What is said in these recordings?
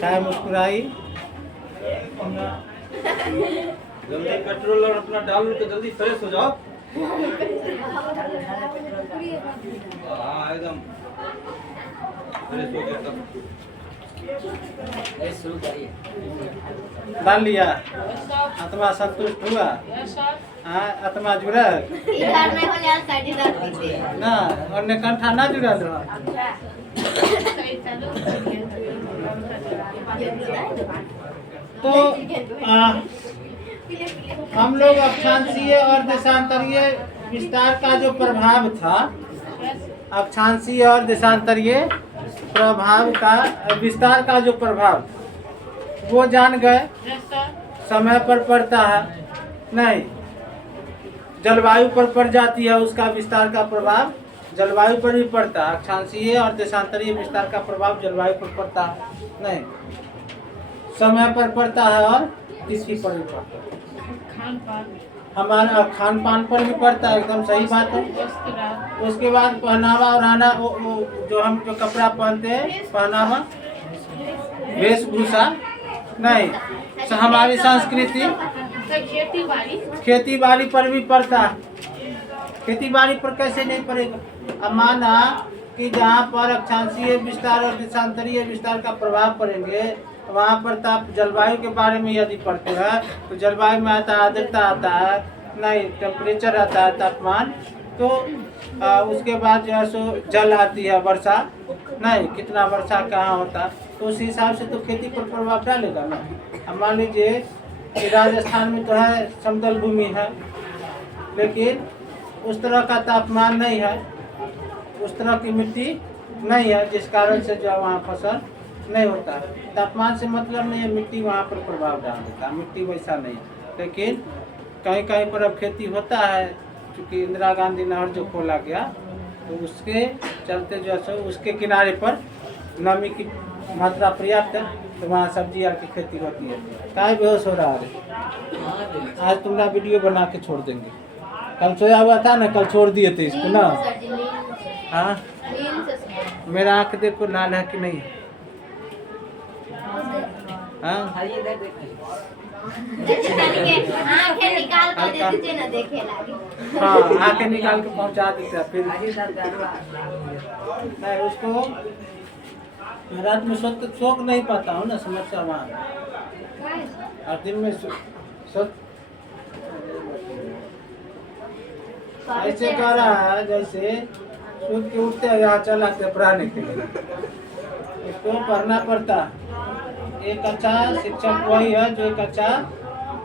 चाहे मुस्कुराई। जल्दी पेट्रोल और अपना डाल के जल्दी फ्रेश हो जाओ। हाँ एकदम फ्रेश हो गया तब शुरू करिए। डाल लिया, आत्मा संतुष्ट हुआ। हाँ, आत्मा जुड़ा इधर नहीं होने वाला साइड इधर दीजिए ना, और ने कंठा ना जुड़ा रहा। तो हम लोग अक्षांशीय और देशांतरीय विस्तार का जो प्रभाव था, अक्षांशीय और देशांतरीय प्रभाव का विस्तार का जो प्रभाव वो जान गए। समय पर पड़ता है नहीं, जलवायु पर पड़ जाती है, उसका विस्तार का प्रभाव जलवायु पर भी पड़ता है। अक्षांशीय और देशांतरीय विस्तार का प्रभाव जलवायु पर पड़ता है नहीं, समय पर पड़ता है और किसी पर भी पड़ता है। हमारा खान पान पर भी पड़ता है, एकदम सही बात है। उसके बाद पहनावा और आना, जो हम जो कपड़ा पहनते हैं, पहनावा वेशभूषा नहीं, तो हमारी संस्कृति खेती बाड़ी पर भी पड़ता है। खेती बाड़ी पर कैसे नहीं पड़ेगा? अब माना कि जहाँ पर अक्षांशीय विस्तार और देशांतरीय विस्तार का प्रभाव पड़ेंगे, वहाँ पर ताप जलवायु के बारे में यदि पढ़ते हैं तो जलवायु में आता है आर्द्रता आता है नहीं, टेम्परेचर आता है तापमान, तो उसके बाद जो है सो जल आती है, वर्षा नहीं, कितना वर्षा कहाँ होता है, तो उस हिसाब से तो खेती पर प्रभाव डालेगा ना। अब मान लीजिए कि राजस्थान में तो है समतल भूमि है, लेकिन उस तरह का तापमान नहीं है, उस तरह की मिट्टी नहीं है, जिस कारण से जो वहाँ फसल नहीं होता। तापमान से मतलब नहीं है, मिट्टी वहाँ पर प्रभाव डाल देता है, मिट्टी वैसा नहीं है। लेकिन कहीं कहीं पर अब खेती होता है, क्योंकि इंदिरा गांधी नहर जो खोला गया तो उसके चलते जो है उसके किनारे पर नमी की मात्रा पर्याप्त है, तो वहाँ सब्जी की खेती होती है। काय बेहोश हो रहा है? आज तुम्हारा वीडियो बना के छोड़ देंगे। कल सोया हुआ था ना, कल छोड़ दिए थे इसको ना। हाँ, मेरा आँख देखो लाल है कि नहीं? हाँ, आंखें निकाल कर दे दीजिए ना, देखे लागे। हाँ, आंखें निकाल के पहुंचा देते हैं फिर मैं उसको रात में सो नहीं पाता हूँ ना, समस्या वहाँ। और दिन में ऐसे कह रहा है जैसे सूत के उठते हैं, यहाँ चल आते पढ़ाने के लिए, इसको पढ़ना पड़ता है। एक अच्छा शिक्षक वही है जो एक अच्छा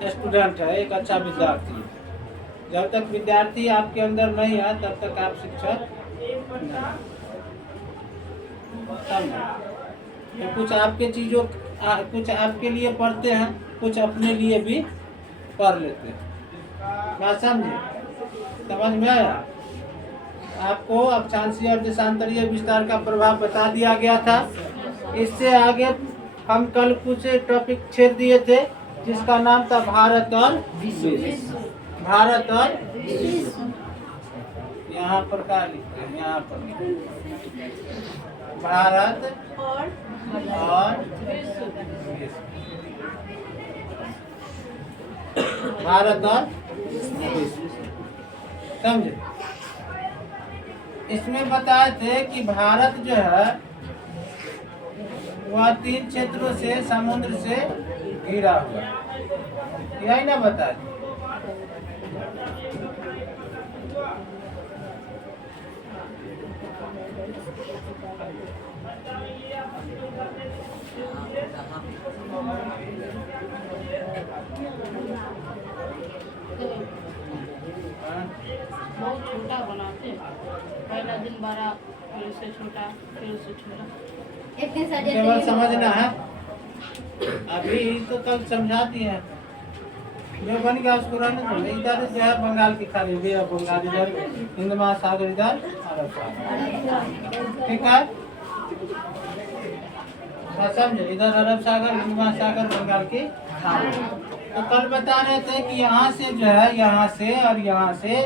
स्टूडेंट है, एक अच्छा विद्यार्थी है। जब तक विद्यार्थी आपके अंदर नहीं है तब तक आप शिक्षक नहीं। तो कुछ आपके चीज़ों कुछ आपके लिए पढ़ते हैं, कुछ अपने लिए भी पढ़ लेते हैं। बात समझे? समझ में आया? आपको अक्षांशीय और देशांतरीय विस्तार का प्रभाव बता दिया गया था। इससे आगे हम कल कुछ टॉपिक छेड़ दिए थे, जिसका नाम था भारत और विश्व। भारत और विश्व, यहाँ पर क्या लिखते हैं? यहाँ पर भारत और भारत और विश्व, समझे? इसमें बताए थे कि भारत जो है वह 3 क्षेत्रों से समुद्र से घिरा हुआ, यही ना बताए? बहुत छोटा बनाते, पहला दिन बड़ा, फिर उससे छोटा, फिर उससे छोटा। केवल समझना है, अभी तो कल समझाती है जो बन गया उसको रहने दो। इधर जो है बंगाल की खाड़ी, बंगाल इधर, हिंद महासागर इधर, अरब सागर, ठीक है? समझे? इधर अरब सागर, हिंद महासागर, बंगाल की खाड़ी। तो कल बता रहे थे कि यहाँ से जो है, यहाँ से और यहाँ से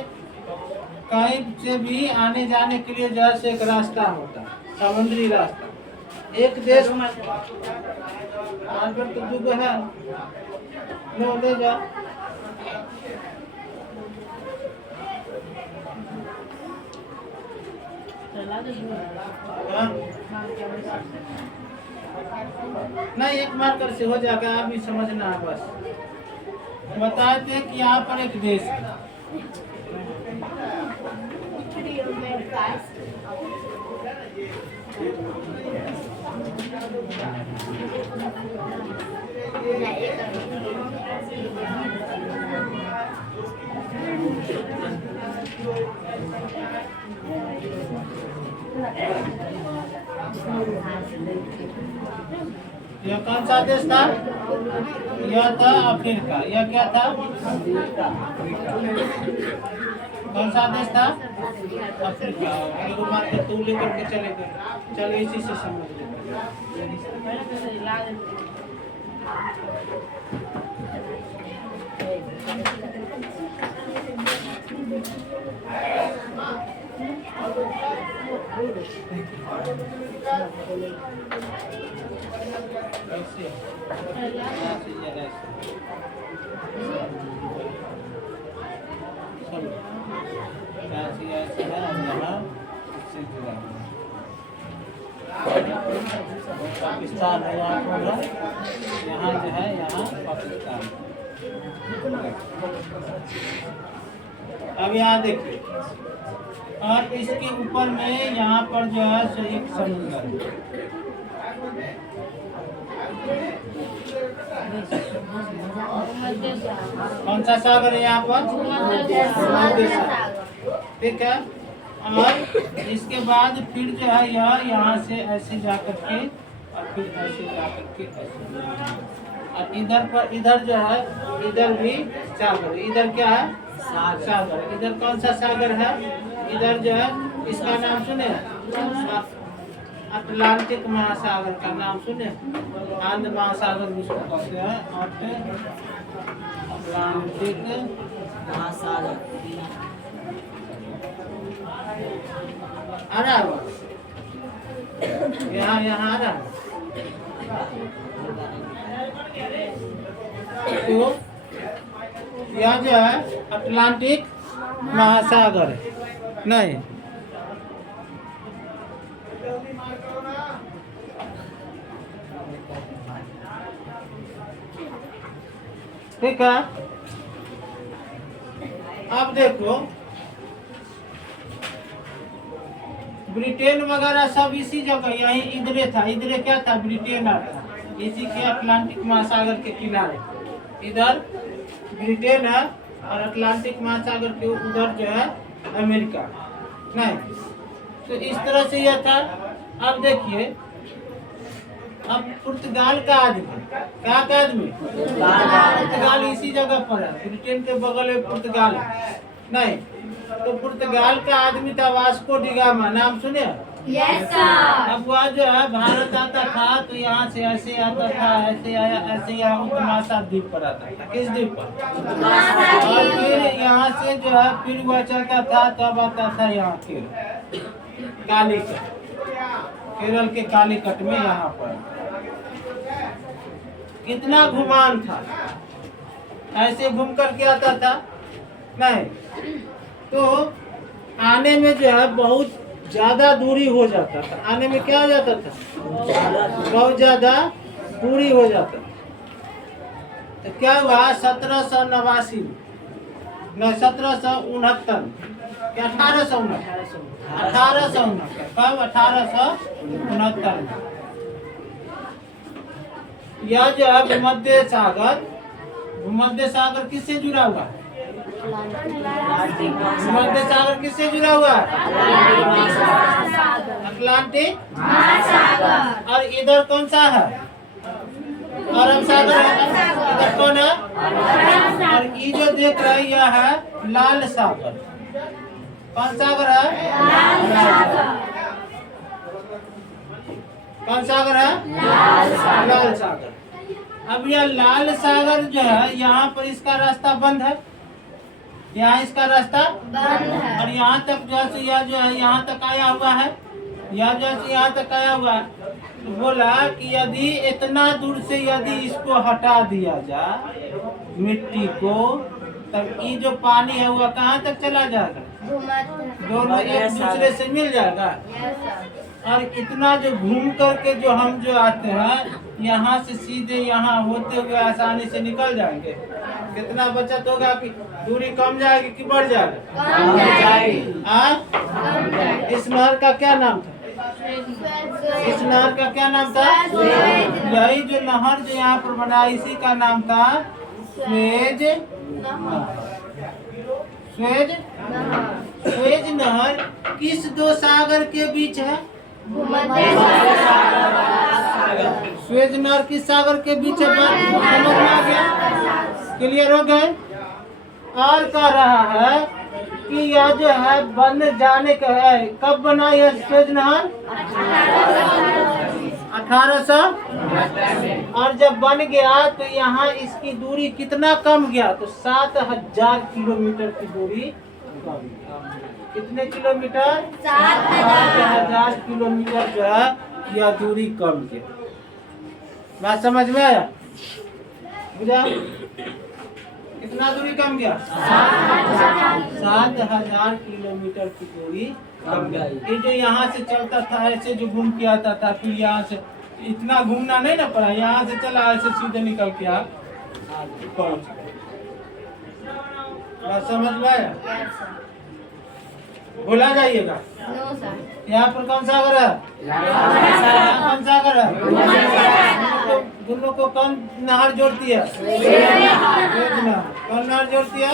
कहीं से भी आने जाने के लिए जो है एक रास्ता होता है, समुद्री रास्ता। एक देश आलबर तो दुगो है, लो ले जाओ। चला दे हाँ? नहीं, एक मार्कर से हो जाएगा, आप भी समझना है बस। बताते हैं कि यहाँ पर एक देश है, यह कौन सा देश था? यह था अफ्रीका। यह क्या था? कौन सा देश था? अफ्रीका। एगो मार के तू लेकर के चले गए। चल इसी से समझ लेते। ला दे ऐसे ऐसे है, यहाँ इससे जुड़ा हुआ है। पाकिस्तान है यहाँ पर, यहाँ जो है यहाँ पाकिस्तान। अब यहाँ देखिए, और इसके ऊपर में यहाँ पर जो है सो एक समुद्र है। कौन सा सागर है यहाँ पर? भूमध्य सागर। ठीक है। और इसके बाद फिर जो है यह यहाँ से ऐसे जा करके और फिर ऐसे जा करके ऐसे, और इधर पर इधर जो है इधर भी सागर। इधर क्या है? सागर। इधर कौन सा सागर है? इधर जो है इसका नाम सुने, अटलांटिक महासागर का नाम सुने। आंध्र महासागर भी उसको कहते हैं। अटलांटिक महासागर आ रहा है, यहाँ आ रहा है। तो यह जो है अटलांटिक महासागर है। नहीं, ठीक है। अब देखो, ब्रिटेन वगैरह सब इसी जगह, यही इधरे था। इधरे क्या था? ब्रिटेन आता, इसी के अटलांटिक महासागर के किनारे। इधर ब्रिटेन है और अटलांटिक महासागर के उधर जो है अमेरिका। नहीं, तो इस तरह से यह था। अब देखिए, अब पुर्तगाल का आदमी, कहाँ का आदमी? पुर्तगाल इसी जगह पर है, ब्रिटेन के बगल में पुर्तगाल है। नहीं, तो पुर्तगाल का आदमी था वास्को डिगामा, नाम सुने? Yes sir. अब वह जो है भारत आता था तो यहाँ से ऐसे आता था, ऐसे आया, ऐसे यहाँ उत्तमाशा द्वीप पर आता था। किस द्वीप पर? और फिर यहाँ से जो है फिर वह चलता था, तब आता था यहाँ केरल, कालीकट, केरल के कालीकट में यहाँ पर। कितना घुमान था, ऐसे घूम करके आता था। नहीं, तो आने में जो है बहुत ज्यादा दूरी हो जाता था। आने में क्या हो जाता था? बहुत ज्यादा दूरी हो जाता था। तो क्या हुआ? 1789 में, 1769, क्या 1869? 1869 कब? 1869 में यह जो है भूमध्य सागर किससे जुड़ा हुआ है? भूमध्य सागर किससे जुड़ा हुआ है? अटलांटिक महासागर। और इधर कौन सा है? अरब सागर है। इधर कौन है? और ये जो देख रहे हैं यह है लाल सागर। कौन सागर है? कौन सागर है? लाल सागर। अब यह लाल सागर जो है यहाँ पर इसका रास्ता बंद है, यहाँ इसका रास्ता बंद है। और यहाँ तक जो है यह जो है यहाँ तक आया हुआ है, यह जो है यहाँ तक आया हुआ है। तो बोला कि यदि इतना दूर से यदि इसको हटा दिया जाए मिट्टी को, तब ये जो पानी है वह कहाँ तक चला जाएगा? दोनों एक दूसरे से मिल जाएगा। और इतना जो घूम करके जो हम जो आते हैं यहाँ से सीधे यहाँ होते हुए आसानी से निकल जाएंगे। कितना बचत होगा कि दूरी कम जाएगी कि बढ़ जाएगा? कम जाएगी। हाँ? इस नहर का क्या नाम था? इस नहर का क्या नाम था? यही जो नहर जो यहाँ पर बना इसी का नाम था स्वेज नहर। स्वेज स्वेज नहर किस दो सागर के बीच है? स्वेज नहर किस सागर के बीच है? समझ में आ गया? क्लियर हो गए? और कह रहा है कि यह जो है बन जाने का है, कब बना यह स्वेज नहर? 1800। और जब बन गया तो यहाँ इसकी दूरी कितना कम गया? तो 7000 किलोमीटर की दूरी कम गया। कितने किलोमीटर? 7000 किलोमीटर जो है यह दूरी कम गया। बात समझ में आया? बुझा? कितना दूरी कम गया? 7000 किलोमीटर की दूरी कम गया। ये जो यहाँ से चलता था ऐसे जो घूम के आता था, फिर यहाँ से इतना घूमना नहीं ना पड़ा, यहाँ से चला ऐसे सीधे निकल के पहुँच गया। बात समझ में आया? भुला जाइएगा। यहाँ पर कौन सागर है? कौन सागर है? दोनों को कौन नहर जोड़ती है? स्वेज नहर। कौन नहर जोड़ती है?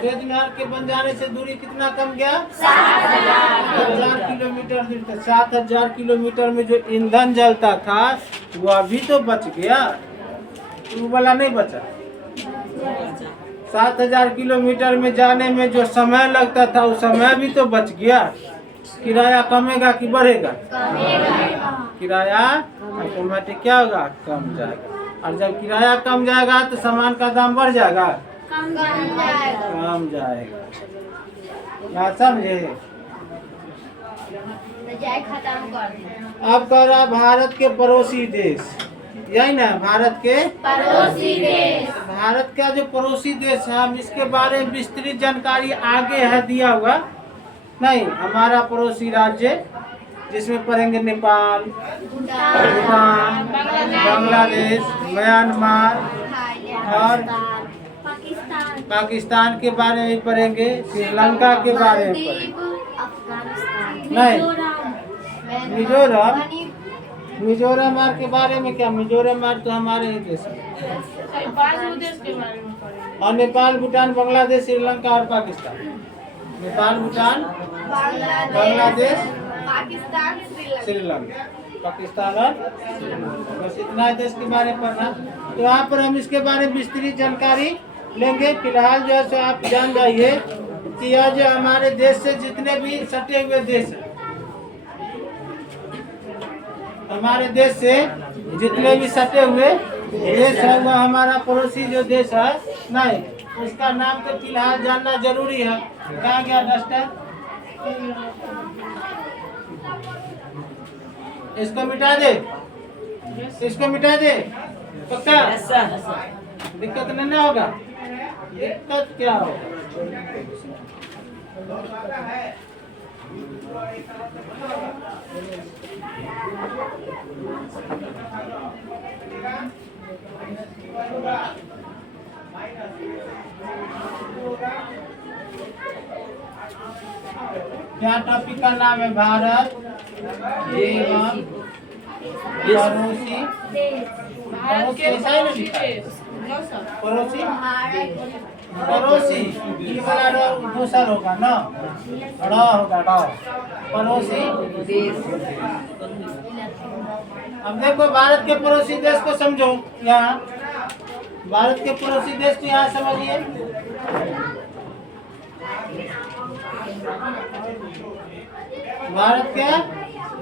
स्वेज नहर के बन जाने से दूरी कितना कम गया? 7000 किलोमीटर दूरी था। 7000 किलोमीटर में जो ईंधन जलता था वह भी तो बच गया, वो वाला नहीं बचा। 7000 किलोमीटर में जाने में जो समय लगता था वो समय भी तो बच गया। किराया कमेगा कि बढ़ेगा? किराया ऑटोमेटिक क्या होगा? कम जाएगा। और जब किराया कम जाएगा तो सामान का दाम बढ़ जाएगा? कम जाएगा। बात समझे? अब कह रहा भारत के पड़ोसी देश, यही ना भारत के पड़ोसी देश। भारत का जो पड़ोसी देश है हम इसके बारे में विस्तृत जानकारी आगे है दिया हुआ। नहीं, हमारा पड़ोसी राज्य जिसमें पड़ेंगे नेपाल, भूटान, बांग्लादेश, म्यांमार और पाकिस्तान के बारे में पढ़ेंगे, श्रीलंका के बारे में पढ़ेंगे। नहीं, मिजोरम मिजोरम के बारे में क्या? मिजोरम तो हमारे ही देश है। 5 देश के बारे में पढ़ेंगे। और नेपाल, भूटान, बांग्लादेश, श्रीलंका और पाकिस्तान। नेपाल, भूटान, बांग्लादेश, पाकिस्तान, श्रीलंका, पाकिस्तान और श्रीलंका। बस इतना देश के बारे में पढ़ना। तो यहाँ पर हम इसके बारे में विस्तृत जानकारी लेंगे। फिलहाल जो है सो आप जान जाइए कि यह जो हमारे देश से जितने भी सटे हुए देश हैं, हमारे देश से जितने भी सटे हुए देश है वह हमारा पड़ोसी जो देश है। नहीं, उसका नाम तो फिलहाल जानना जरूरी है। कहाँ गया डस्टर? इसको मिटा दे, इसको मिटा दे। पक्का? दिक्कत नहीं ना होगा? दिक्कत क्या होगा? क्या टॉपिक का नाम है? भारत एवं पड़ोसी। भारत के पड़ोसी देश। पड़ोसी पड़ोसी ये वाला दूसर होगा ना, होगा पड़ोसी देश। अब देखो भारत के पड़ोसी देश को समझो। यहाँ भारत के पड़ोसी देश को यहाँ समझिए। भारत के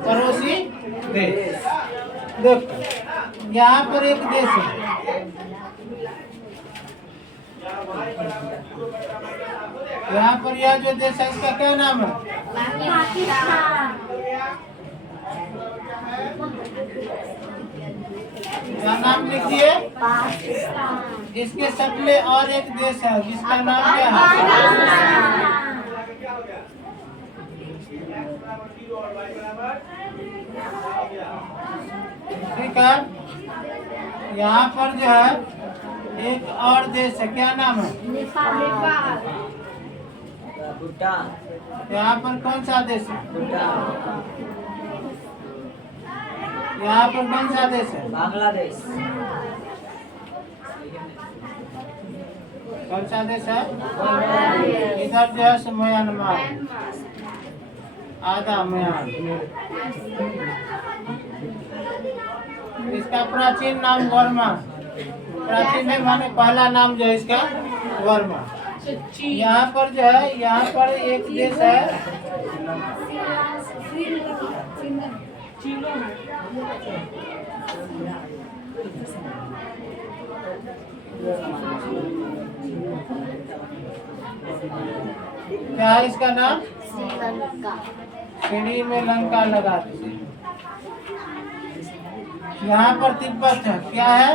पड़ोसी देश, देखो यहाँ पर एक देश है, यहाँ पर यह जो देश है इसका क्या नाम है? पाकिस्तान। क्या नाम लिख दिए? पाकिस्तान। इसके सटले और एक देश है जिसका नाम क्या है? ठीक है, यहाँ पर जो है एक और देश है, क्या नाम है? नेपाल। भूटान। यहाँ पर कौन सा देश है? भूटान। यहाँ पर कौन सा देश है? बांग्लादेश। कौन सा देश है? इधर जो है म्यांमार, आधा म्यांमार। इसका प्राचीन नाम वर्मा, प्राचीन है माने पहला नाम जो है इसका वर्मा। यहाँ पर जो है, यहाँ पर एक देश है, क्या है इसका नाम? श्रीलंका। सीढ़ी में लंका लगा दीजिए। यहाँ पर तिब्बत है, क्या है?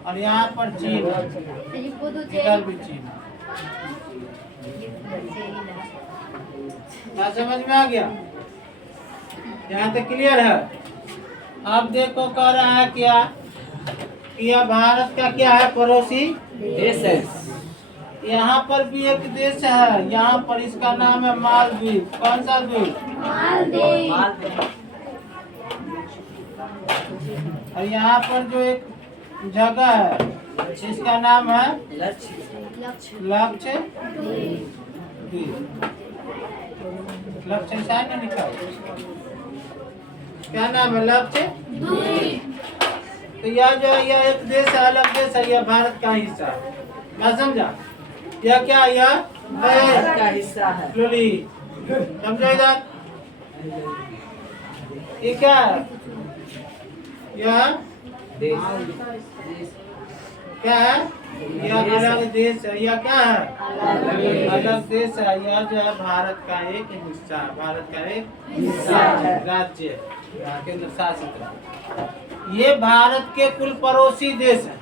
और यहाँ पर चीन है, इधर भी चीन है। क्या समझ में आ गया? यहाँ तक क्लियर है? अब देखो कह रहा है क्या कि यह भारत का क्या है? पड़ोसी देश है। यहाँ पर भी एक देश है, यहाँ पर इसका नाम है मालदीव। कौन सा द्वीप? मालदीव। और यहाँ पर जो एक जगह है इसका नाम है लक्ष्य। लक्ष्य द्वीप। लक्ष्य शायद नहीं लिखा है। क्या नाम है? लक्ष्य। तो यह जो है यह एक देश है, अलग देश है, यह भारत का हिस्सा है। मैं समझा? यह क्या? यह भारत का हिस्सा है। लोली समझो इधर। ये क्या है? यह देश। क्या है? यह अलग देश है। यह क्या है? अलग देश है। यह जो है भारत का एक हिस्सा है, भारत का एक हिस्सा है, राज्य, केंद्र शासित है। ये भारत के कुल पड़ोसी देश है,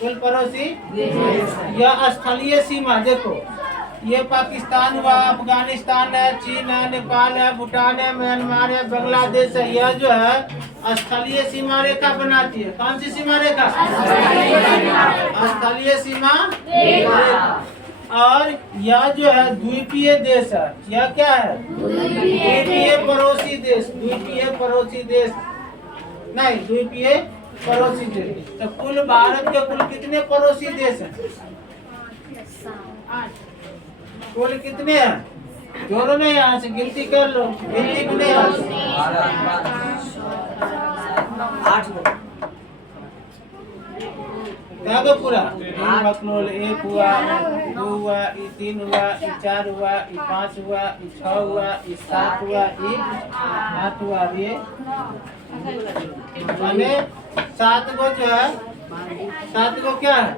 कुल पड़ोसी। यह स्थलीय सीमा देखो, ये पाकिस्तान हुआ, अफगानिस्तान है, चीन है, नेपाल है, भूटान है, म्यांमार है, बांग्लादेश है। यह जो है स्थलीय सीमा रेखा बनाती है। कौन सी सीमा रेखा? स्थलीय सीमा रेखा। और यह जो है द्वीपीय देश है। यह क्या है? द्वीपीय पड़ोसी देश। द्वीपीय पड़ोसी देश नहीं, द्वीपीय पड़ोसी देश। तो कुल भारत के कुल कितने पड़ोसी देश हैं? कुल कितने हैं? जोड़ो ना, यहाँ से गिनती कर लो। गिनती कितने हैं? 8 लोग। क्या गो पूरा? बकलोल 1 हुआ, 2 हुआ, 3 हुआ, 4 हुआ, 5 हुआ, 6 हुआ, 7 हुआ, 8 हुआ। ये माने 7 गो जो है, 7 गो क्या है?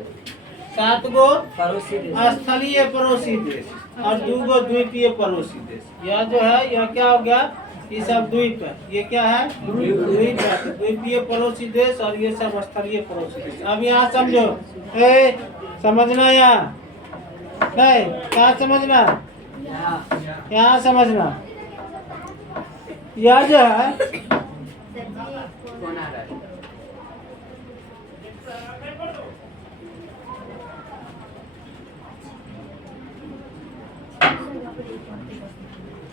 7 गो पड़ोसी देश। स्थलीय पड़ोसी देश और 2 गो द्वीपीय पड़ोसी देश। यह जो है यह क्या हो गया? ये सब द्वीप है। ये क्या है? द्वीप है। द्वीपीय पड़ोसी देश और ये सब स्थलीय पड़ोसी देश। अब यहाँ समझो, समझना यहाँ नहीं, क्या समझना? यहाँ समझना। यह जो है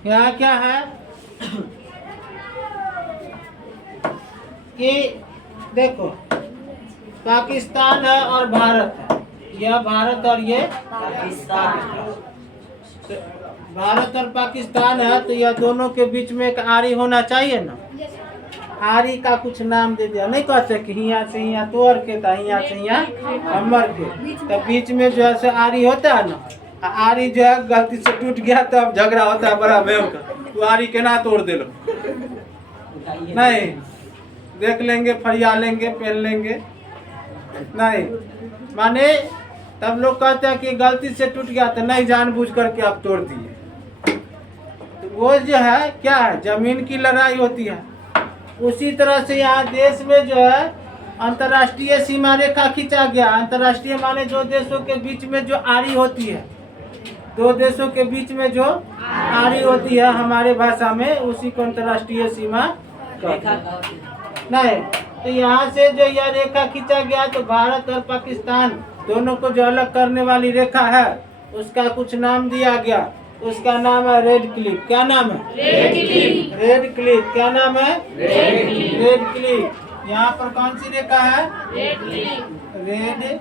यहाँ क्या है कि देखो पाकिस्तान है और भारत है। यह भारत और ये पाकिस्तान। भारत और पाकिस्तान है, तो यह दोनों के बीच में एक आरी होना चाहिए ना। आरी का कुछ नाम दे दिया, नहीं कहते कि यहाँ से यहाँ तोड़ के था, यहाँ से यहाँ हमर के, तो बीच में जो है से आरी होता है ना। आरी जो है गलती से टूट गया तो अब झगड़ा होता है बड़ा भयंकर, तो आरी केना तोड़ दे लो, नहीं देख लेंगे, फरिया लेंगे, पहन लेंगे, नहीं माने तब लोग कहते हैं कि गलती से टूट गया तो नहीं जानबूझ करके आप तोड़ दिए। तो वो जो है क्या है, जमीन की लड़ाई होती है। उसी तरह से यहाँ देश में जो है अंतर्राष्ट्रीय सीमा रेखा खींचा गया। अंतर्राष्ट्रीय माने जो देशों के बीच में जो आरी होती है, दो देशों के बीच में जो आरी होती है हमारे भाषा में, उसी को अंतर्राष्ट्रीय सीमा कहते हैं। नहीं तो यहाँ से जो यह रेखा खींचा गया तो भारत और पाकिस्तान दोनों को जो अलग करने वाली रेखा है उसका कुछ नाम दिया गया। उसका नाम है रेड क्लिफ। क्या नाम है? Red cliff. Red Cliff. क्या नाम है? Red cliff. Red Cliff. यहाँ पर कौन सी रेखा है? Red cliff. Red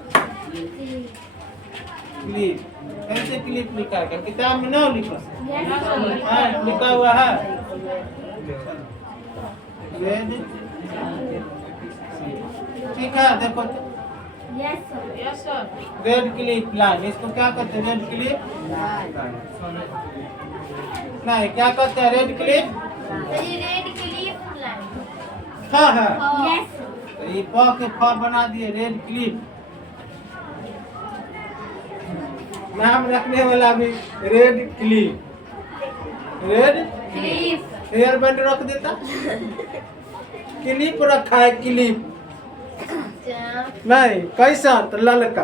Cliff. कैसे क्लिफ लिखा है? किताब में ना लिखा है, लिखा हुआ है रेड। ठीक है, देखो yes sir. Red Cliff line, इसको क्या कहते हैं? रेड क्लिफ नहीं, क्या कहते हैं? Red cliff. Red Cliff line. हाँ हाँ, यस तो ये प के फ बना दिए रेड क्लिफ। नाम रखने वाला भी red cliff. Red cliff. Hair band रख देता, क्लिप रखा है क्लिप। नहीं कैसा? तो ललका,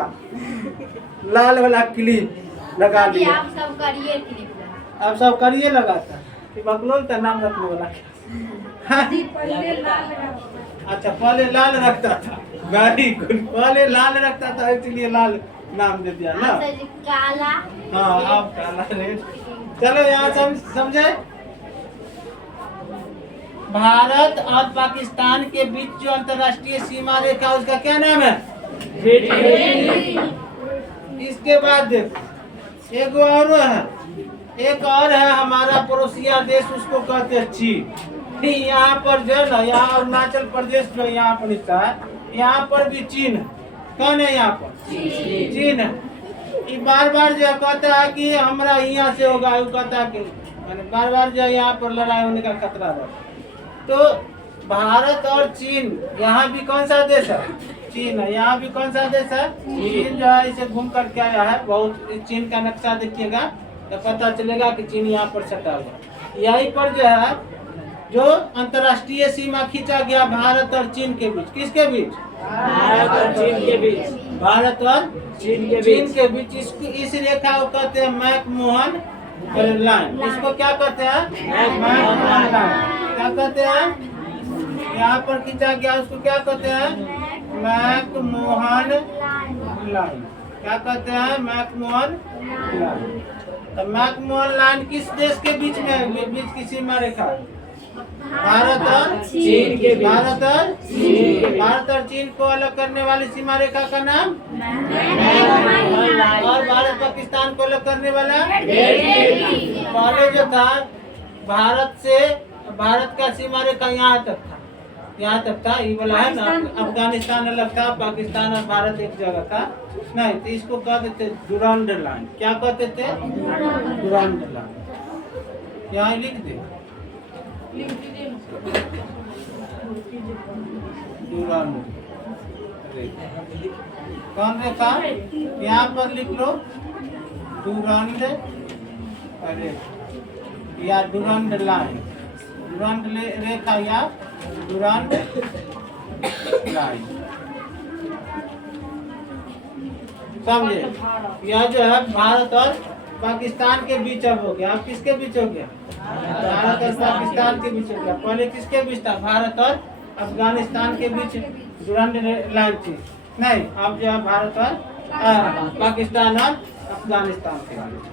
लाल वाला क्लिप लगा अभी लिया। आप सब करिए क्लिप। अब सब करिए लगाता बकलोल का नाम रखने वाला। हाँ। अच्छा, पहले लाल रखता था। वेरी गुड, पहले लाल रखता था इसलिए लाल नाम दे दिया ना। अच्छा जी, काला। हाँ, आप काला रेड। चलो यहाँ समझे। भारत और पाकिस्तान के बीच जो अंतर्राष्ट्रीय सीमा रेखा उसका क्या नाम है? इसके बाद देखो एक और है, एक और है हमारा पड़ोसिया देश, उसको कहते हैं चीन। यहाँ पर जो है ना, यहाँ अरुणाचल प्रदेश जो यहाँ पर हिस्सा है, यहाँ पर भी चीन है। कौन है यहाँ पर? चीन है। ये बार बार जो कहता है कि हमारा यहाँ से होगा, वो कहता है कि बार बार जो यहाँ पर लड़ाई होने का खतरा है। तो भारत और चीन, यहाँ भी कौन सा देश है? चीन है। यहाँ भी कौन सा देश है? चीन जो है, इसे घूम करके आया है। बहुत चीन का नक्शा देखिएगा तो पता चलेगा कि चीन यहाँ पर सटा हुआ। यहीं पर जो है जो अंतर्राष्ट्रीय सीमा खींचा गया भारत और चीन के बीच। किसके बीच? भारत और चीन के बीच। भारत और चीन के चीन बीच। के बीच इस रेखा को कहते हैं मैकमोहन लाइन। इसको क्या कहते हैं? McMahon line. क्या कहते हैं? यहाँ पर खींचा गया उसको क्या कहते हैं? McMahon line. क्या कहते हैं? McMahon line. तो मैकमोहन लाइन किस देश के बीच में, बीच की सीमा रेखा? भारत और चीन के बीच। भारत और चीन। भारत और चीन को अलग करने वाली सीमा रेखा का नाम? और भारत पाकिस्तान को अलग करने वाला? पहले जो था भारत का सीमा रेखा यहाँ तक था, यहाँ तक था। ये वाला है ना, अफगानिस्तान अलग था, पाकिस्तान और भारत एक जगह था। नहीं तो इसको कहते थे डुरांड लाइन। क्या कहते थे? Durand line. यहाँ लिख दे डुरांड रेखा। कौन रेखा? यहाँ पर लिख लो डुरांड रेखा या डुरांड लाइन। डुरांड रेखा या डुरांड लाइन। समझे? यह जो है भारत और पाकिस्तान के बीच अब हो गया। अब किसके बीच हो गया? भारत और पाकिस्तान के बीच हो गया। पहले किसके बीच था? भारत और अफगानिस्तान के बीच डुरांड लाइन थी। नहीं, अब जो है भारत और पाकिस्तान और अफगानिस्तान के बीच।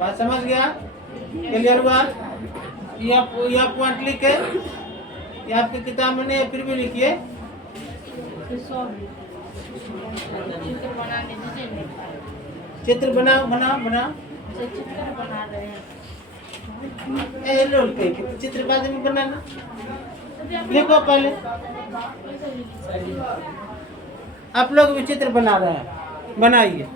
बात समझ गया? क्लियर हुआ? यह पॉइंट लिखे, ये आपकी किताब में नहीं, फिर भी लिखिए। चित्र बनाओ बनाओ बनाओ। चित्र बना रहे हैं। चित्र बाद में बनाना। लिखो पहले। आप लोग भी चित्र बना रहे हैं, बनाइए।